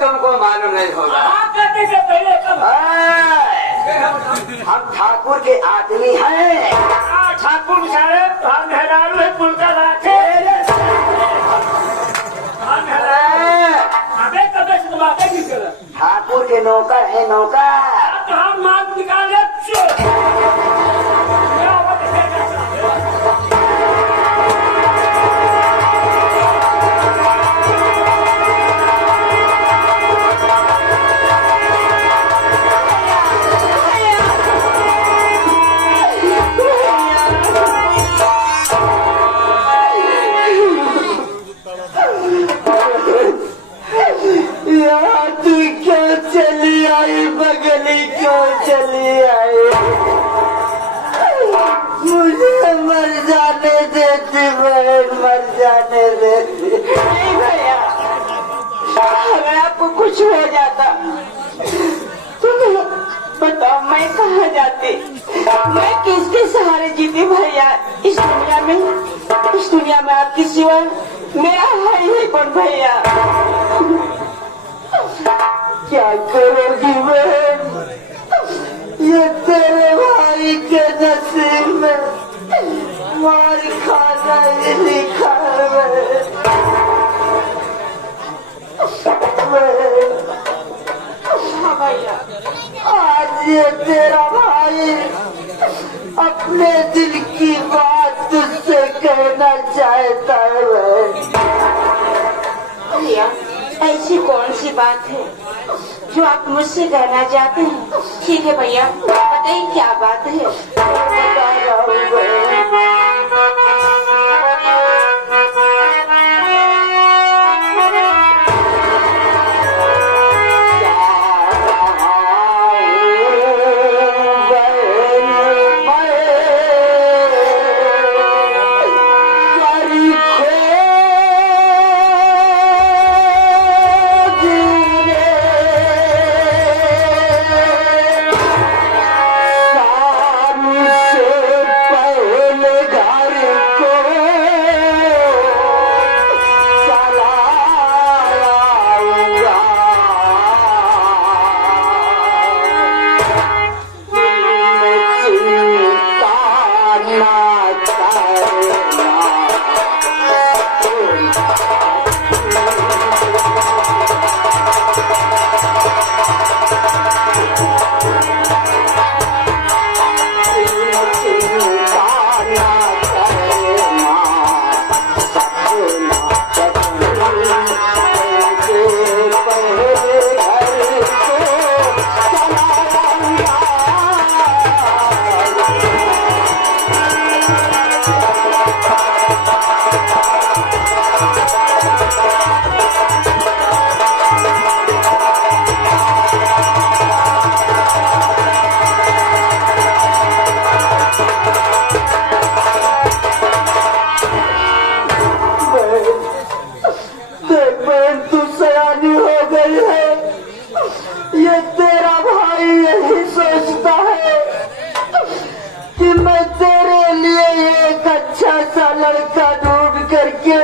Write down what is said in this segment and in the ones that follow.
तुमको मालूम नहीं होगा। हम ठाकुर के आदमी हैं। ठाकुर साहब हम मेहरारू है पुलका लाखे ठाकुर के नौकर है नौकर। हम माल निकाले चली आई मुझे मर जाने देती बहन, मर जाने देती। नहीं भैया, अगर आपको कुछ हो जाता तो बताओ मैं कहाँ जाती, मैं किसके सहारे जीती भैया। इस दुनिया में आपकी सिवा मेरा है ही कौन भैया। क्या करोगी बहन, ये तेरे भाई के नसीब में मार खाना ही लिखा है। भैया, आज ये तेरा भाई अपने दिल की बात तुझसे कहना चाहता है। भैया, ऐसी कौन सी बात है जो आप मुझसे कहना चाहते हैं? ठीक है भैया, बताइए क्या बात है। बता रहा हूँ लड़का ढूंढ करके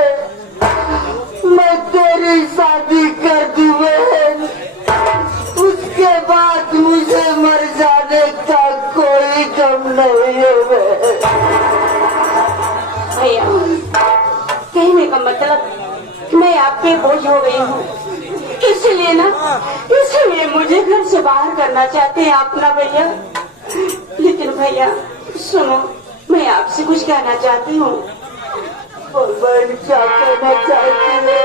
मैं तेरी शादी कर दूँ, उसके बाद मुझे मर जाने का कोई गम नहीं है। भैया, कहने का मतलब मैं आप पे बोझ हो गई हूँ, इसलिए मुझे घर से बाहर करना चाहते हैं आप ना भैया। लेकिन भैया सुनो, मैं आपसे कुछ कहना चाहती हूँ। क्या कहना चाहती है?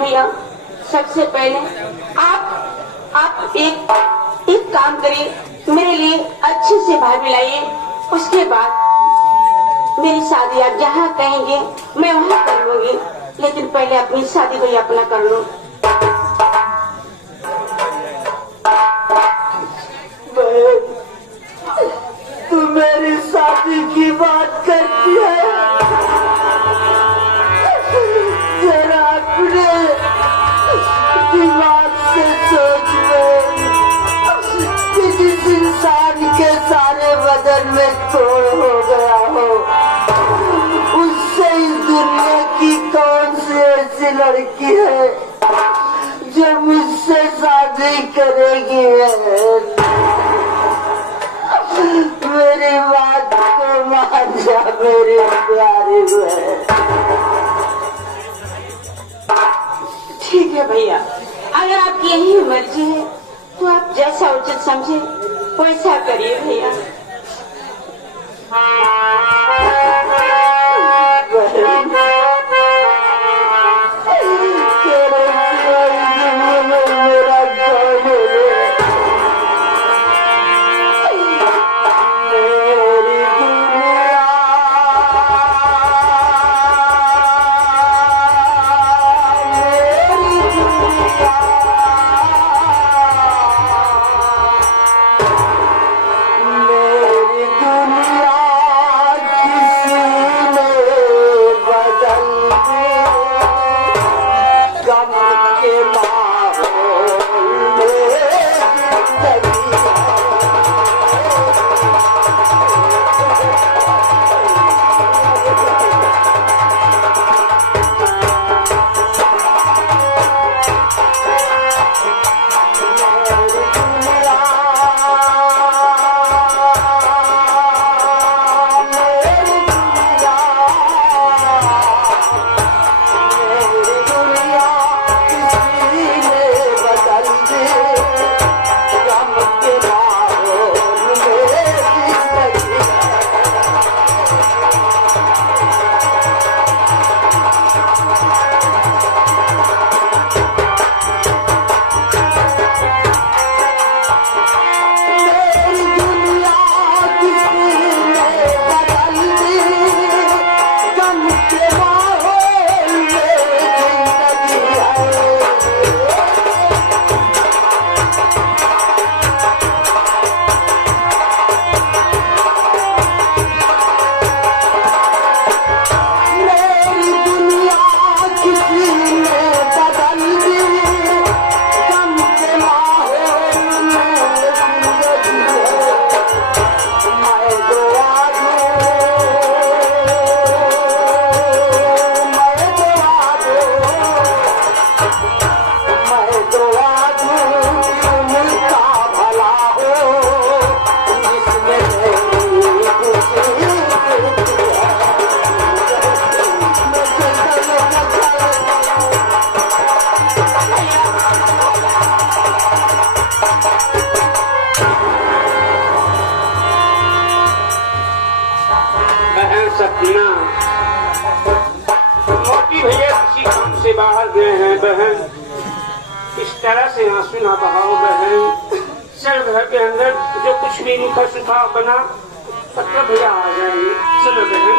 भैया, सबसे पहले आप एक काम करिए, मेरे लिए अच्छे से भाभी लाइए। उसके बाद मेरी शादी आप जहाँ कहेंगे मैं वहाँ कर लूंगी, लेकिन पहले अपनी शादी को ही अपना कर लूं। तू मेरी शादी की बात करती है, जरा अपने दिमाग से सोच कि जिस इंसान के सारे बदन में तोड़ हो गया हो, उससे इस दुनिया की कौन सी ऐसी लड़की है जो मुझसे शादी करेगी। मेरी बात को मान जा मेरी प्यारी बहन। ठीक है भैया, अगर आपकी यही मर्जी है तो आप जैसा उचित समझे वैसा करिए भैया। सपना मोती भैया किसी काम से बाहर गए हैं बहन, इस तरह से आंसू ना बहाओ बहन। चल घर के अंदर जो कुछ भी रूखा सूखा बना मतलब भैया आ जाएंगे। चलो बहन।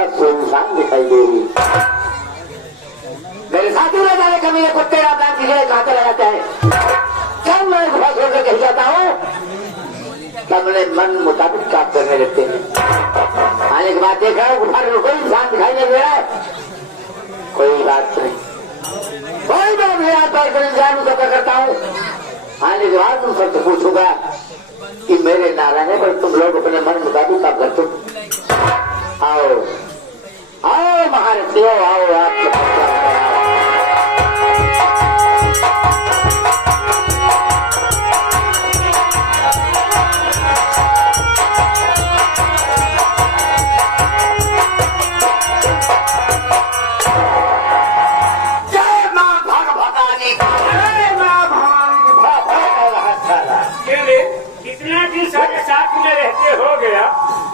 पास सुनसान दिखाई दे रही। मेरे साथी न जाने कभी ये कुत्ते राम नाम की जगह कहां चला जाता है। जब मैं घुस होकर कही जाता हूँ तब मेरे मन मुताबिक काम करने लगते हैं। आने के बाद देखा घर में कोई इंसान दिखाई नहीं दे रहा है। कोई बात नहीं, कोई मैं अपने हाथ पैर कर इंसान को करता हूँ। आने के बाद तुम सबसे पूछूंगा कि मेरे नारायण पर तुम लोग अपने मन मुताबिक काम करते हो। आओ आओ महारथियों, आओ आप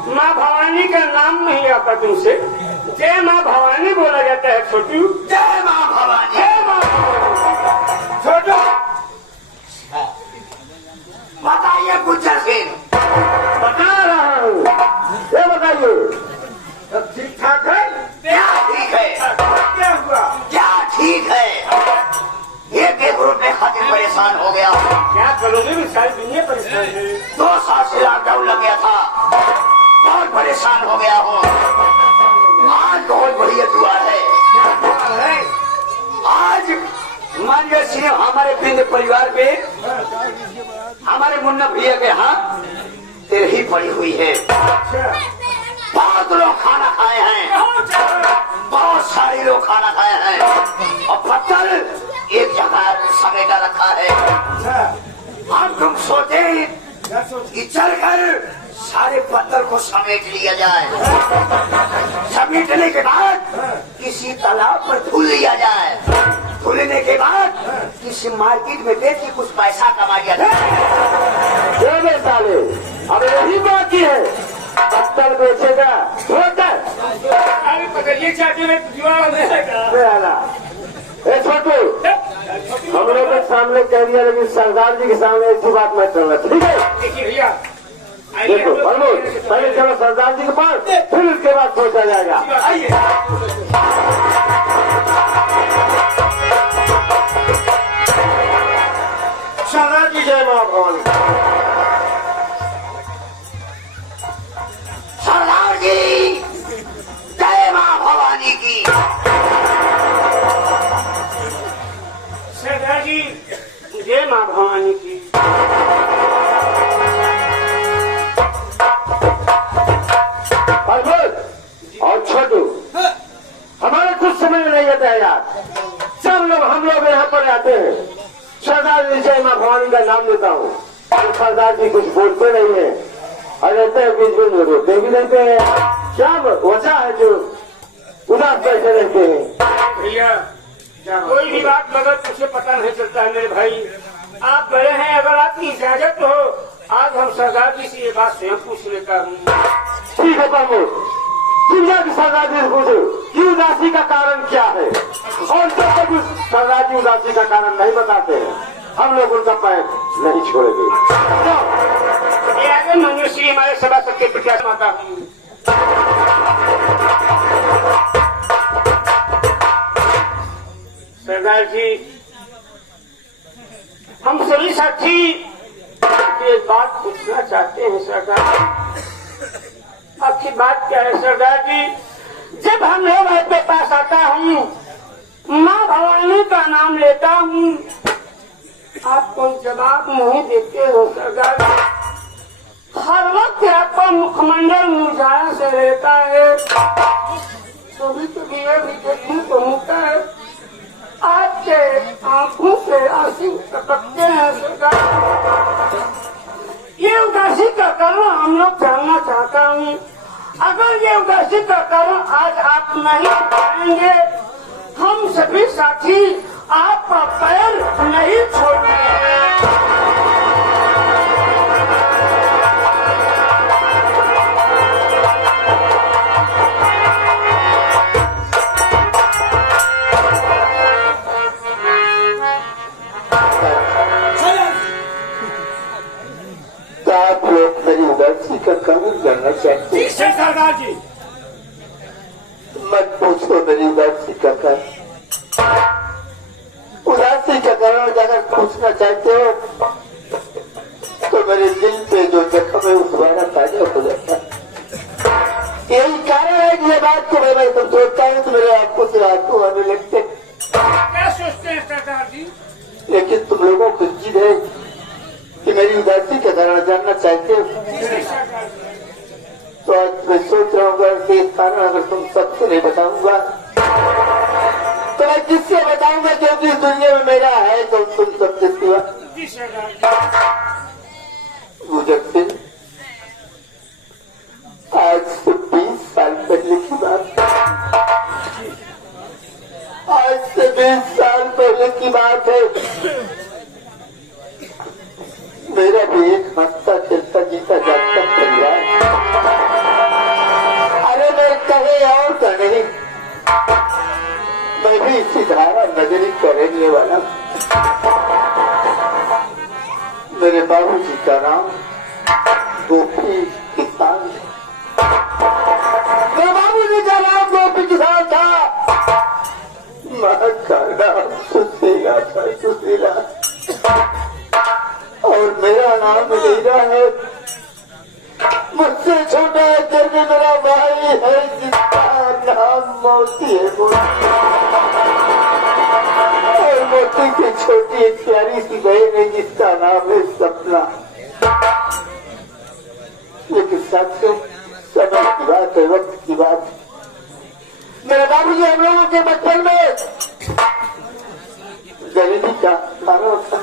माँ भवानी का नाम नहीं आता तुमसे। जय माँ भवानी बोला जाता है छोटू। जय माँ भवानी, जय माँ छोटू बताइए गुज्जर सिंह। बता रहा हूँ, ये बताइए सब ठीक ठाक है? क्या ठीक है? क्या हुआ? क्या ठीक है? एक ग्रुप में खातिर परेशान हो गया। क्या करोगे? सारी दुनिया परेशान है। 2 साल से लॉकडाउन लग गया था, बहुत परेशान हो गया हूँ। आज बहुत बढ़िया दुआ है। आज मान्य सिंह हमारे पिंड परिवार पे हमारे मुन्ना भैया के यहाँ तेरे ही पड़ी हुई है। बहुत लोग खाना खाए हैं, बहुत सारे लोग खाना खाए हैं और पत्थर एक जगह समेटा रखा है। हम तुम सोचे कि चलकर सारे पत्थर को समेट लिया जाए। समेटने के बाद किसी तालाब पर धुल लिया जाए। धुलने के बाद किसी मार्केट में बेच के कुछ पैसा कमा लिया जाए। साले अब यही बाकी है, पत्थर बेचेगा अरे पकड़िए चाहते हैं छोटू, हम लोग के सामने कह दिया, लेकिन सरदार जी के सामने ऐसी बात मैं चलना। ठीक है देखिए भैया, देखो पहले चलो सरदार जी के पास, फिर उसके बाद सोचा जाएगा। आइए। सरदार जी जय माँ भवानी। सरदार जी जय माँ भवानी की। सरदार जी जय माँ भवानी की। और छोटू, हमारे कुछ समझ में नहीं आता है यार। सब लोग हम लोग यहाँ पर आते हैं, सरदार जी जय माँ भवानी का नाम लेता हूँ, तो सरदार जी कुछ बोलते नहीं है और रहते हैं बीच में रोते भी रहते हैं। क्या वजह है जो उदास बैठे रहते हैं? भैया कोई भी बात मगर तुझे पता नहीं चलता है मेरे भाई। आप बड़े हैं, अगर आपकी इजाजत हो आज हम सरदार जी से ये बात स्वयं पूछ लेता हूँ। ठीक है बाबू, दुनिया की सरदार जी से पूछो कि उदासी का कारण क्या है, और जब तक सरदार जी उदासी का कारण नहीं बताते हैं हम लोग उनका पैर नहीं छोड़ेंगे। ये आगे मनुष्य हमारे सभा सबके प्रत्याश माता हूँ। सरदार जी हम सभी साथी एक बात पूछना चाहते हैं सरदार। आपकी बात क्या है सरदार जी? जब हम लोग आपके पास आता हूँ, माँ भवानी का नाम लेता हूँ, आप कोई जवाब नहीं देते हो सरदार। हर वक्त आपका मुखमंडल मुरझाया से रहता है। कभी कभी ये भी देखने को मिलता है आपके आंखों से आंसू टपकते हैं सरदार। ये उदासी का कारण हम लोग जानना चाहता हूँ। अगर ये उदासी का कारण आज आप नहीं बताएंगे, हम सभी साथी आपका पैर नहीं छोड़ेंगे। आप लोग मेरी उदासी का कारण जानना चाहते हैं? सरदार जी मत पूछो मेरी उदासी का कारण। उदासी का कारण अगर पूछना चाहते हो तो मेरे दिल पे जो जख्म है वो दोबारा ताजा हो जाता है। यही कारण है कि ये बात को मैं तुम सोचता हूँ तो मेरे आंखों से आंसू आने लगते। क्या सोचते हैं सरदार जी? लेकिन तुम लोगों को जिद है कि मेरी उदासी का कारण जानना चाहते हो तो आज मैं सोच रहा हूँ कि इस कारण अगर तुम सबसे नहीं बताऊंगा तो मैं किससे बताऊंगा, क्योंकि इस दुनिया में मेरा है तो तुम सबसे सिवा। जी सरदार। गुजर सिंह, आज से 20 साल पहले की बात, आज से 20 साल पहले की बात है। मेरा भी एक हंसता चलता जीता जागता परिवार। अरे मैं कहे और का नहीं, मैं भी इसी धारा नगरी का रहने वाला। मेरे बाबूजी का नाम गोपी किसान। मेरे बाबूजी का नाम गोपी किसान था। माँ का नाम सुशीला था, सुशीला। और मेरा नाम लीला है। मुझसे छोटा घर में मेरा भाई है जिसका नाम मोती है, मोती। और मोती की छोटी एक प्यारी सी बहन है जिसका नाम है सपना। लेकिन साथियों, समय की बात है, वक्त की बात। मेरे बाबूजी हम लोगों के बचपन में गरीबी का कारण था।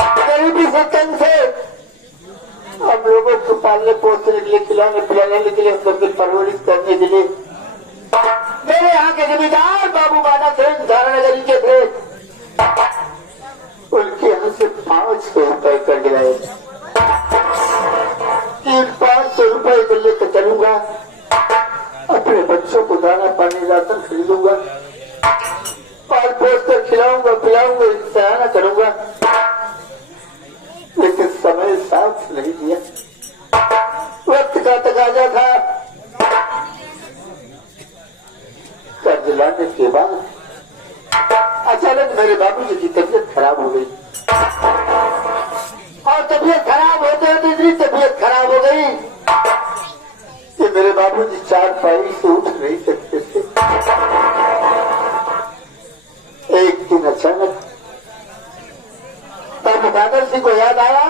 गरीबी से तंग थे। हम लोगों को पालने पोसने के लिए, खिलाने पिलाने के लिए, सबकी परवरिश करने के लिए मेरे यहाँ के जमींदार बाबू माना सिंह धारानगरी के थे। उनके यहाँ से 500 रुपए कर गिराए। 500 रुपए को लेकर चलूंगा, अपने बच्चों को दाना पानी राशन खरीदूंगा, पाल पोस कर खिलाऊंगा पिलाऊंगा, सहायता करूंगा। लेकिन समय साथ नहीं दिया। वक्त का तकाजा था। कर्ज लाने के बाद अचानक मेरे बाबूजी की तबीयत खराब हो गई। और तबीयत खराब होते होते इतनी तबीयत खराब हो गई कि मेरे बाबूजी 4 पैर से उठ नहीं सकते थे। एक दिन अचानक दादर सिंह को याद आया,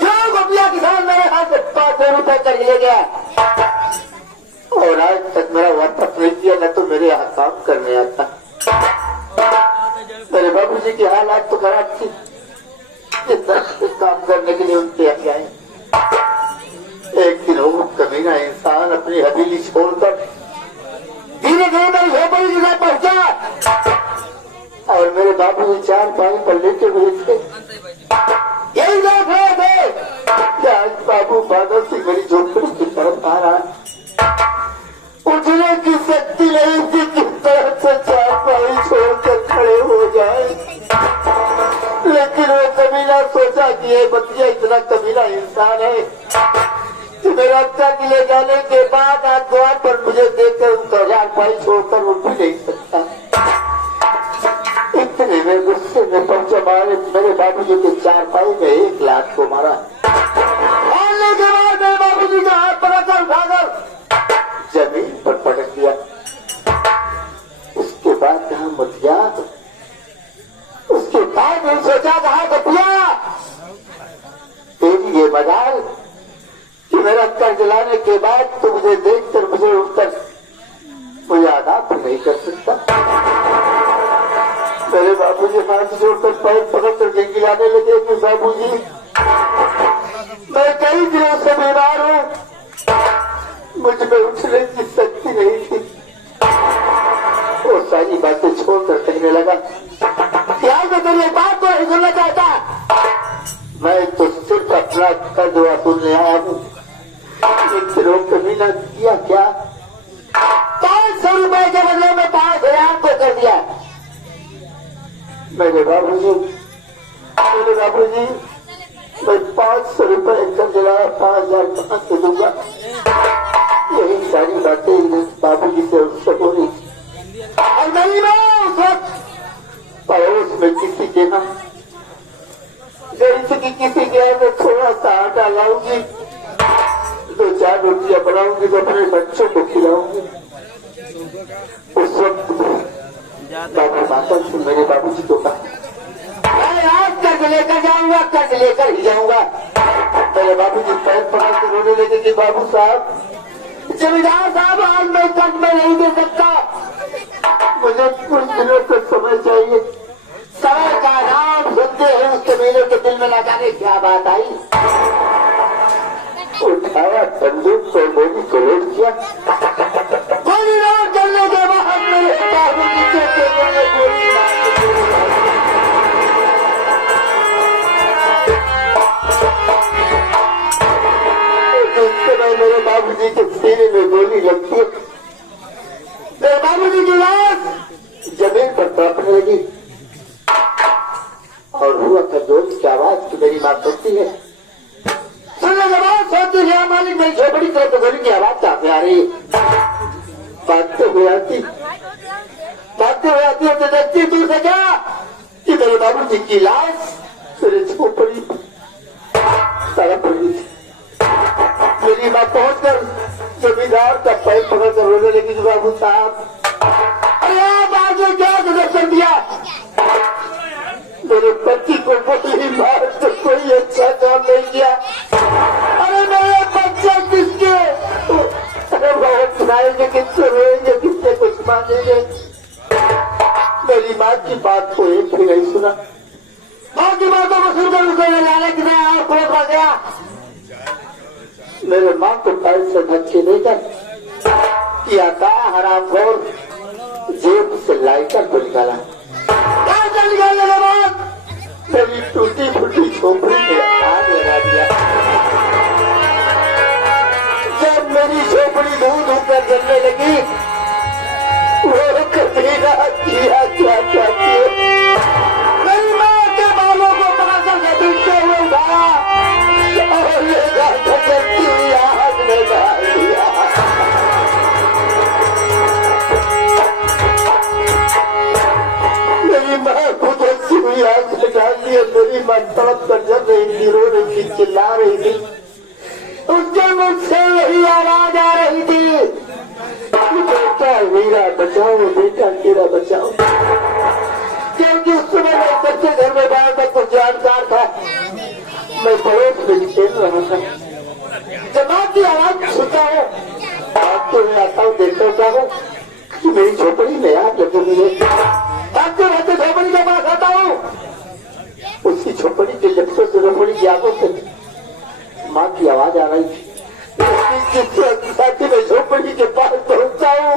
जो गोपिया किसान मेरे हाथ से 500 रुपए कर ले गया और आज तक मेरा वापस नहीं किया, न तो मेरे यहाँ काम करने आता। मेरे बाबूजी की हालात तो खराब थी, काम करने के लिए उनके यहाँ गए। एक दिन वो कमीना इंसान अपनी हवेली छोड़कर धीरे धीरे मेरी झोपड़ी जगह पहुंचा और मेरे बाबूजी 4 पानी पर लेटे हुए थे। यही देख रहे थे कि आज बाबू बादल सिंह मेरी झोपड़ी की तरफ आ रहा है। उठने की शक्ति नहीं थी, किस तरह से 4 पानी छोड़कर खड़े हो जाए। लेकिन वो कमीना सोचा कि ये बतिया इतना कमीना इंसान है कि मेरा तक ले जाने के बाद आज द्वार पर मुझे देखकर उसका 4 पानी छोड़कर उठ भी नहीं सकता। इतने में गुस्से में पहुंचा मेरे बाबूजी के 4 पाई में 1 लाख को मारा। मारने के बाद मेरे बाबूजी का हाथ पकड़कर उठाकर जमीन पर पटक दिया। उसके बाद कहा मुझिया, उसके बाद मैंने सोचा कहा गपिया, तेरी ये मजाल कि मेरा कर्ज लाने के बाद तो मुझे देखकर मुझे उठकर मुझे आदाब नहीं कर सकता। मेरे बाबूजी हाथ जोड़कर पैर पकड़कर गिड़गिड़ाने लगे कि बाबूजी मैं कई दिनों से बीमार हूँ, मुझ में उठने की शक्ति नहीं थी। वो सारी बातें छोड़कर कहने लगा, क्या मैं तेरी बात को नहीं सुनना चाहता, मैं तो सिर्फ अपना कर्ज वसूलने आया हूँ। लेकिन वो कमीना किया क्या, 500 रुपए के बदले में 5000 को कर दिया। मेरे बाबूजी मैं 500 रुपए कर्ज लाया, 5000 कहाँ से दूंगा। यही सारी बातें बाबूजी से उससे बोली और मेरी माँ उस वक्त पड़ोस में किसी के ना जैसे कि किसी के में थोड़ा सा आटा लाऊंगी, 2-4 रोटियां बनाऊंगी तो अपने बच्चों को खिलाऊंगी। उस वक्त बाबू माता से मेरे बाबूजी को कहा मैं आज कर्ज लेकर जाऊंगा, कर्ज लेकर ही जाऊंगा। मेरे बाबूजी पैर पकड़ के रोने लगे कि बाबू साहब, जमींदार साहब, आज मैं कर्ज में नहीं दे सकता, मुझे कुछ दिनों का समय चाहिए। समय का नाम सुनते हैं उसके महीने के दिल में लगाने क्या बात आई। उठाया बंदूक को गोली को लोड किया, गोली लोड करने के बाद मेरे बाबूजी के गोली मार मेरे बाबूजी के सीने में गोली लगती है। मेरे बाबूजी की लाश जमीन पर तड़पने लगी और हुआ का जोर की आवाज की मेरी मां सुनती है। सुनने के बाद सोचती है मालिक मेरी झोपड़ी तरफ तो गोली की आवाज कहां से आ रही है। भागते हुए आती है तो देखती दूर से क्या कि मेरे बाबूजी की लाश मेरे झोपड़ी तड़प रही थी। मेरी माँ पहुंचकर जमींदार का पैर पकड़ कर रोने लगी कि बाबू साहब, अरे आप आगे क्या गजब कर दिया, मेरे पति को गोली मार तो कोई अच्छा काम नहीं किया। अरे मेरे बच्चे किसके, अरे बहुत सुनाएंगे, किससे रोएंगे, किससे कुछ मांगेंगे। मेरी माँ की बात को एक भी नहीं सुना। माँ की बातों को सुनकर उसे लाने की मैं खोज पा गया। मेरे माँ को पैर से धक्के देकर किया था हरामखोर, जेब से लाइटर को निकाला। निकालने के बाद मेरी टूटी फूटी झोपड़ी में आग लगा दिया। जब मेरी झोपड़ी धूल धूकर जलने लगी, वो कभी ना किया क्या चाहती है। मेरी माँ के बालों को पकड़कर घसीटते हुए उठाया और ले जाकर जलती हुई आग में डाल दिया। मेरी माँ को जलती हुई आग में डाल दिया। मेरी माँ तड़प कर जल रही थी, रो रही थी, चिल्ला रही थी। उसके मुख से यही आवाज आ रही थी, बेटा मेरा बचाओ, बेटा तेरा बचाओ। क्योंकि उस समय मैं बच्चे घर में बाहर तक कुछ जानकार था। मैं पड़ोस में खेल रहा था। जब माँ की आवाज सुनता हूँ, भागते हुए आता हूँ, देखता हूँ क्या हूँ कि मेरी झोपड़ी में आग लगी हुई है। भागते भागते झोपड़ी के पास आता हूँ, उसकी झोपड़ी के लपटों से झोपड़ी की आगों से माँ की आवाज आ रही थी। साथी में झोपड़ी के पास पहुंचता हूँ,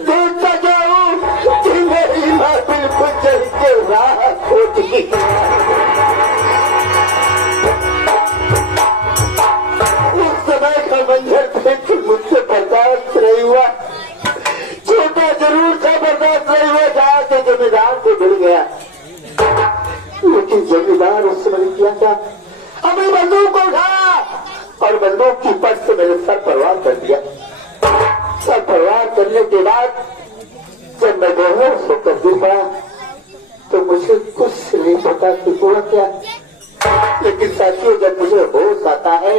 देखता क्या हूँ कि मेरी माँ बिल्कुल चल के राह खोज गई। उस समय का मंजर देख मुझसे बर्दाश्त नहीं हुआ। छोटा जरूर था, बर्दाश्त नहीं हुआ, जहाँ से जमींदार से मिल गया। लेकिन जमींदार उस समय किया क्या, अपनी बंदूक को उठाया और बंदूक की पट से मेरे सर पर वार कर दिया। सर पर वार करने के बाद जब मैं बेहोश होकर गिर पड़ा तो मुझे कुछ नहीं पता कि हुआ क्या। लेकिन साथियों, जब मुझे होश आता है,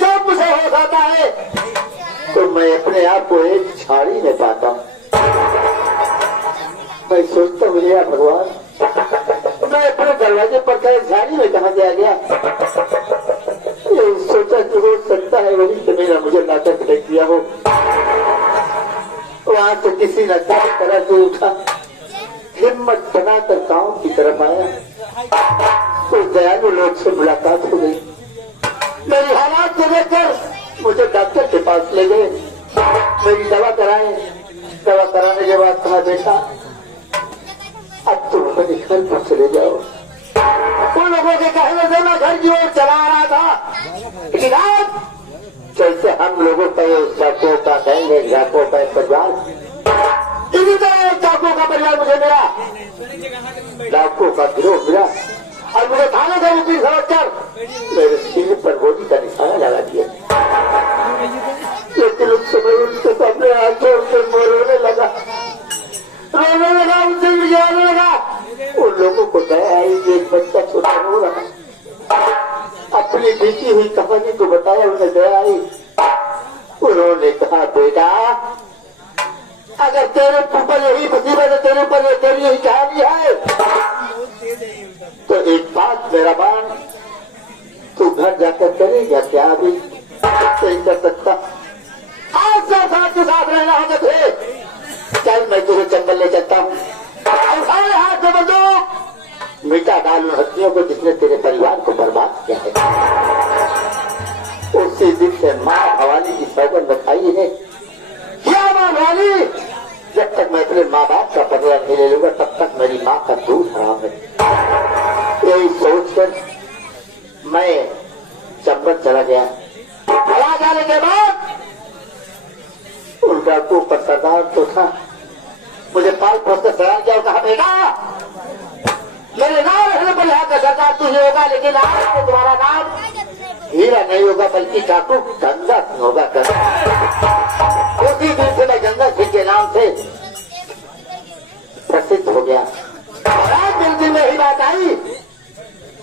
जब मुझे होश आता है तो मैं अपने आप को एक झाड़ी में पाता हूँ। मैं सोचता हूँ या भगवान, मैं अपने दरवाजे पर गए, झाड़ी में कहा से आ गया। ये सोचा कि हो सकता है वही से मेरा मुझे नाटक देख दिया हो। वहां से किसी न किसी तरह से उठा, हिम्मत बनाकर गांव की तरफ आया। तो दयालु लोग से मुलाकात हो गई। मेरी हालात को देखकर मुझे डॉक्टर के पास ले गए। मेरी दवा कराए। दवा कराने के बाद कहा, बेटा अब तुम अपने घर पर चले जाओ। उन लोगों के कहने से मैं घर की ओर चला रहा था, लेकिन आज जैसे हम लोगों का डाकुओं का कहेंगे, डाकुओं का परिवार, इसी तरह डाकुओं का परिवार मुझे मिला, डाकुओं का गिरोह मिला और मुझे थाने का वकील समझकर मेरे सीने पर गोली का निशाना लगा दिया। लेकिन उस समय उनके बीती हुई कहानी को बताया उन्हें दया आई। उन्होंने कहा बेटा अगर तेरे ऊपर यही मुसीबत है, तेरे ऊपर तेरी यही कहानी है, तो एक बात मेरा मान, तू घर जाकर करेगा क्या? अभी नहीं कर सकता। आज से साथ के साथ रहना होगा थे। चल मैं तुझे जंगल ले चलता हूँ, सारे हाथ में बंदूक मिटा डाल उन हस्तियों को जिसने तेरे परिवार को बर्बाद किया है। उसी दिन से माँ भवानी की सौगंध खाई है। क्या माँ भवानी, जब तक मैं अपने माँ बाप का बदला नहीं ले लूंगा तब तक मेरी माँ का दूध हराम है। यही सोचकर मैं चंबल चला गया। चला जाने के बाद उनका तो सरदार तो था, मुझे पाल पोस कर सवाल किया, कहा बेटा मेरे नाम रहने पर यहाँ का सरदार तुझे होगा, लेकिन आज से तुम्हारा नाम हीरा नहीं होगा बल्कि चाकू गंगा सिंह होगा। उसी दिन से मैं गंगा सिंह के नाम से प्रसिद्ध हो गया। आज मेरे दिल में यही बात आई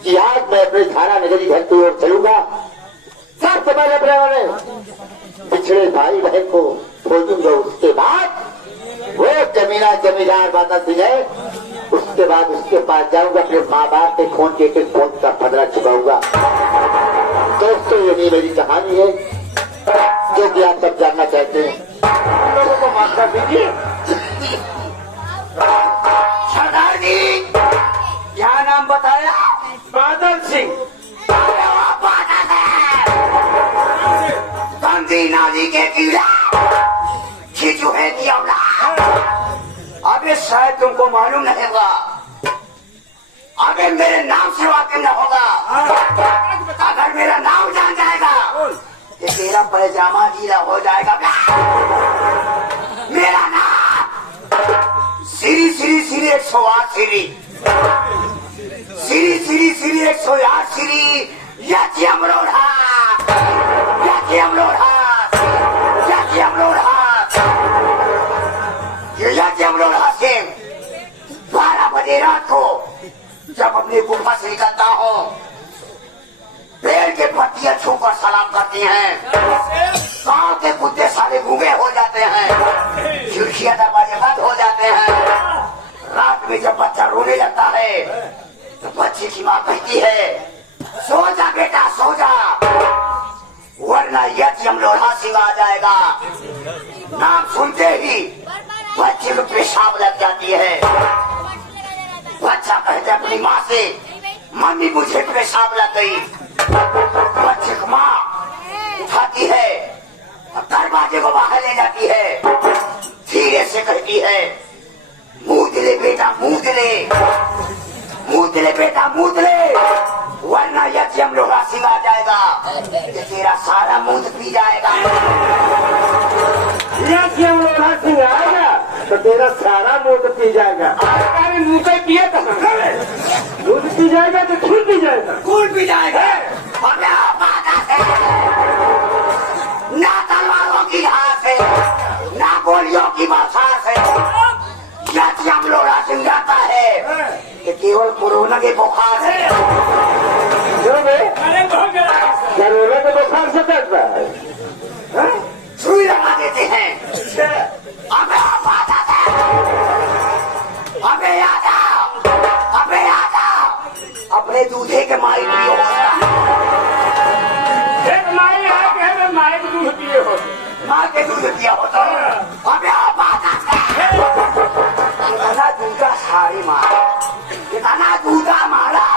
कि आज मैं अपनी धारा नगरी घर की ओर चलूंगा। सबसे पहले अपने पिछड़े भाई बहन को खोजूंगा, उसके बाद वो जमींदार बाता सिंह है, उसके बाद उसके पास जाऊंगा, अपने माँ बाप के खून के एक खून का बदला चुकाऊंगा। दोस्तों ये नहीं मेरी कहानी है जो कि आप सब जानना चाहते हैं। लोगों को माफ कर दीजिए। सरदार जी क्या नाम बताया? बादल सिंह। गंदी नाली के कीड़ा खींचू है दिया। अबे शायद तुमको मालूम नहीं होगा, अबे मेरे नाम से वाकिफ न होगा। अगर मेरा नाम जान जाएगा तो तेरा पैजामा गीला हो जाएगा। मेरा नाम श्री श्री श्री 108 श्री श्री श्री श्री 108 श्री यज्ञम लोढ़ा यज्ञम लोढ़ा यज्ञम लोढ़ा। ये यज्ञम लोढ़ा से 12 बजे रात को जब अपनी गुफा से निकलता हूँ, पेड़ के पत्तियां छूकर सलाम करती हैं, गांव के कुत्ते सारे गूंगे हो जाते हैं, खिड़कियां दरवाजे बंद हो जाते हैं। रात में जब बच्चा रोने लगता है तो बच्चे की माँ कहती है सो जा बेटा सो जा, वरना यज्ञम लोढ़ा सिंह आ जाएगा। नाम सुनते ही बच्चे को पेशाब लग जाती है। बच्चा कहते अपनी माँ से मम्मी मुझे पेशाब लग गई। बच्चे की माँ उठाती है, दरवाजे को बाहर ले जाती है, धीरे से कहती है मुँह दिले बेटा मुँह दिले, मुँह दिले बेटा मुँह दिले, वरना यज्ञम लोढ़ा सिंह आ जाएगा, ये तेरा सारा मुँह पी जाएगा। यज्ञम लोढ़ा सिंह आएगा तो तेरा सारा मुँह पी जाएगा। अरे मुँह पे पिए दूध पी जाएगा तो खून पी जाएगा। खून पी जाएगा। हमें ना तलवारों की धार से ना गोलियों की बरसात से यज्ञम लोढ़ा सिंह जाता है कि केवल कोरोना के बुखार से। कोरोना के बुखार से कैसा है? सुई लगा देते हैं। अबे आप आ जाते हैं, अबे आ जाओ, अबे आ जाओ, अपने दूधे के माई पियो। एक माई है माई के दूध पिए हो, माँ के दूध पिया होता है। अबे आप आ जाते हैं, इतना दूधा सारी मारा, इतना दूधा मारा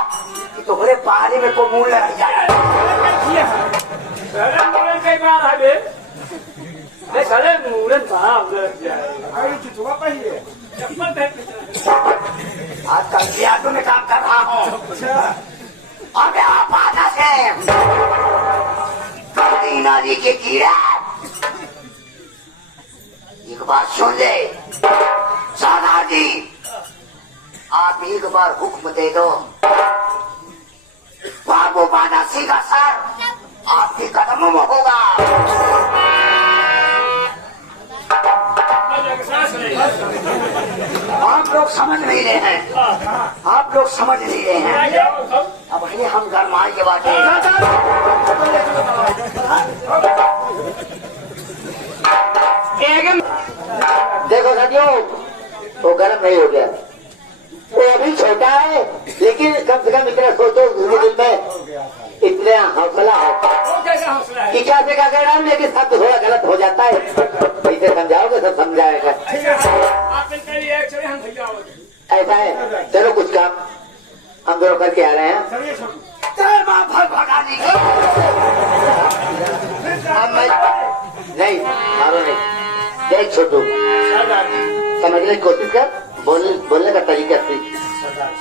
कि तुम्हारे पानी में को मुंह लग जाए। कई बार है सारे मूरन आजकल जियादों में काम कर रहा हूँ। अबे आप आधा से गंदी नाली के कीड़ा, एक बात सुन ले सरदार जी, आप एक बार हुक्म दे दो, बाबू बादा सिंह का सर आपके कदमों में होगा। आप लोग समझ नहीं रहे हैं, आप लोग समझ नहीं रहे हैं। अब ही हम घर मार के बाटे देखो साथियों, वो गर्म नहीं हो गया, वो अभी छोटा है, लेकिन कम से कम इतना सोचो उसके दिल में इतने हौसला हो कि क्या से क्या कह रहा हूँ, लेकिन सब थोड़ा गलत हो जाता है। इसे समझाओगे सब समझाएगा। ऐसा है, चलो कुछ काम हम दोनों करके आ रहे हैं। नहीं मारो नहीं, देख छोटू समझने की कोशिश कर, बोलने का तरीका सीख।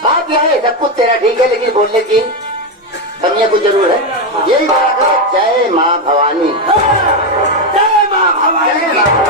बात यह है, सब कुछ तेरा ठीक है, लेकिन बोलने की कमियां कुछ जरूर है। यही बात है, जय माँ भवानी। जय माँ भवानी।